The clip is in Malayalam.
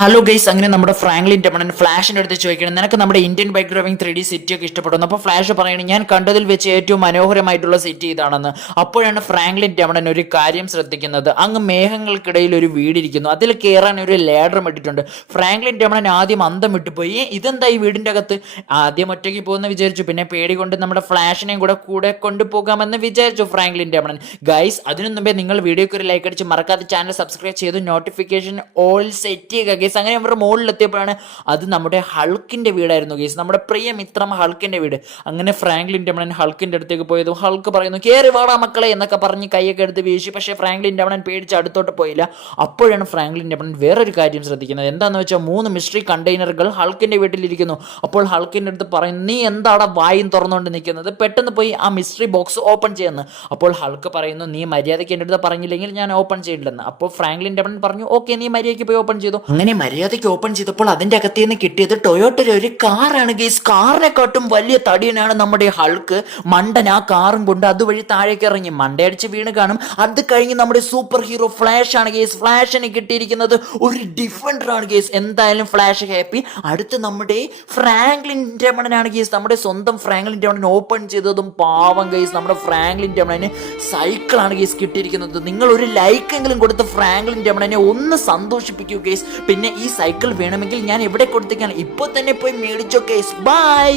ഹലോ ഗൈസ് അങ്ങനെ നമ്മുടെ ഫ്രാങ്ക്ലിൻ ടെമണൻ ഫ്ലാഷിന്റെ അടുത്ത് ചോദിക്കണം നിനക്ക് നമ്മുടെ Indian bike driving three D city ഒക്കെ ഇഷ്ടപ്പെടുന്നു? അപ്പോൾ ഫ്ലാഷ് പറയണം ഞാൻ കണ്ടതിൽ വെച്ച് ഏറ്റവും മനോഹരമായിട്ടുള്ള സിറ്റി ഇതാണെന്ന്. അപ്പോഴാണ് ഫ്രാങ്ക്ലിൻ ടെമണൻ ഒരു കാര്യം ശ്രദ്ധിക്കുന്നത്. അങ്ങ് മേഘങ്ങൾക്കിടയിൽ ഒരു വീടിരിക്കുന്നു അതിൽ കയറാൻ ഒരു ലേഡർ ഇട്ടിട്ടുണ്ട്. ഫ്രാങ്ക്ലിൻ ടെമണൻ ആദ്യം അന്തം പോയി. ഇതെന്താ ഈ വീടിന്റെ അകത്ത്? ആദ്യം ഒറ്റയ്ക്ക് പോകുന്ന വിചാരിച്ചു. പിന്നെ പേടി കൊണ്ട് നമ്മുടെ ഫ്ലാഷിനെയും കൂടെ കൂടെ കൊണ്ടുപോകാമെന്ന് വിചാരിച്ചു ഫ്രാങ്ക്ലിൻ ടെമണൻ ഗൈസ് അതിനു മുമ്പേ നിങ്ങൾ വീഡിയോക്ക് ഒരു ലൈക്ക് അടിച്ച് മറക്കാതെ ചാനൽ സബ്സ്ക്രൈബ് ചെയ്ത്. നോട്ടിഫിക്കേഷൻ ഓൾ സെറ്റ് ചെയ്യുക ഗേസ് അങ്ങനെ അവരുടെ മുകളിലെത്തിയപ്പോഴാണ് അത് നമ്മുടെ ഹൾക്കിന്റെ വീടായിരുന്നു ഗേസ് നമ്മുടെ പ്രിയ മിത്രം ഹൾക്കിന്റെ വീട്. അങ്ങനെ ഫ്രാങ്ക്ലിൻ രമണൻ ഹൾക്കിന്റെ അടുത്തേക്ക് പോയതും ഹൾക്ക് പറയുന്നു കയറി വാടാ മക്കളെ എന്നൊക്കെ പറഞ്ഞ് കൈയൊക്കെ എടുത്ത് വീശി. പക്ഷേ ഫ്രാങ്ക്ലിൻ രമണൻ പേടിച്ച് അടുത്തോട്ട് പോയില്ല. അപ്പോഴാണ് ഫ്രാങ്ക്ലിൻ രമണൻ വേറൊരു കാര്യം ശ്രദ്ധിക്കുന്നത്. എന്താണെന്ന് വെച്ചാൽ മൂന്ന് മിസ്റ്ററി കണ്ടെയ്നറുകൾ ഹൾക്കിന്റെ വീട്ടിലിരിക്കുന്നു. അപ്പോൾ ഹൾക്കിന്റെ അടുത്ത് പറയുന്നു നീ എന്താണ് വായും തുറന്നുകൊണ്ട് നിൽക്കുന്നത് പെട്ടെന്ന് പോയി ആ മിസ്റ്ററി ബോക്സ് ഓപ്പൺ ചെയ്യുന്നു. അപ്പോൾ ഹൾക്ക് പറയുന്നു നീ മര്യാദയ്ക്ക് എന്റെ അടുത്ത് പറഞ്ഞില്ലെങ്കിൽ ഞാൻ ഓപ്പൺ ചെയ്യില്ലെന്ന്. അപ്പോൾ ഫ്രാങ്ക്ലിൻ ടെമൺ പറഞ്ഞു ഓക്കെ നീ മര്യാദയ്ക്ക് പോയി ഓപ്പൺ ചെയ്തു. അങ്ങനെ മര്യാദയ്ക്ക് ഓപ്പൺ ചെയ്തപ്പോൾ അതിന്റെ അകത്ത് നിന്ന് കിട്ടിയത് ടൊയോട്ടയുടെ ഒരു കാറാണ് ഗീസ് കാറിനെക്കാട്ടും വലിയ തടിയനാണ് നമ്മുടെ ഹൾക്ക് മണ്ടൻ ആ കാറും കൊണ്ട് അതുവഴി താഴേക്ക് ഇറങ്ങി. മണ്ടയടിച്ച് വീണ് കാണും. അത് കഴിഞ്ഞ് നമ്മുടെ സൂപ്പർ ഹീറോ ഫ്ലാഷ് ആണ് ഗേസ് ഫ്ലാഷിന് കിട്ടിയിരിക്കുന്നത് ഒരു ഡിഫൻഡർ ആണ് ഗേസ് എന്തായാലും ഫ്ലാഷ് ഹാപ്പി അടുത്ത് നമ്മുടെ ഫ്രാങ്ക്ലിൻ രമണനാണ് ഗേസ് നമ്മുടെ സ്വന്തം ഫ്രാങ്ക്ലിൻ രമണൻ ഓപ്പൺ ചെയ്തതും പാവം ഗേസ് നമ്മുടെ ഫ്രാങ്ക്ലിൻ രമണന് സൈക്കിളാണ് ഗേസ് കിട്ടിയിരിക്കുന്നത്. നിങ്ങൾ ഒരു ലൈക്ക് എങ്കിലും കൊടുത്ത് ഫ്രാങ്ക്ലിൻ രമണനെ ഒന്ന് സന്തോഷിപ്പിക്കൂ ഗേസ് പിന്നെ ഈ സൈക്കിൾ വേണമെങ്കിൽ ഞാൻ എവിടെ കൊടുത്തേക്കാണ്? ഇപ്പോൾ തന്നെ പോയി മേടിച്ചോ കേസ് ബൈ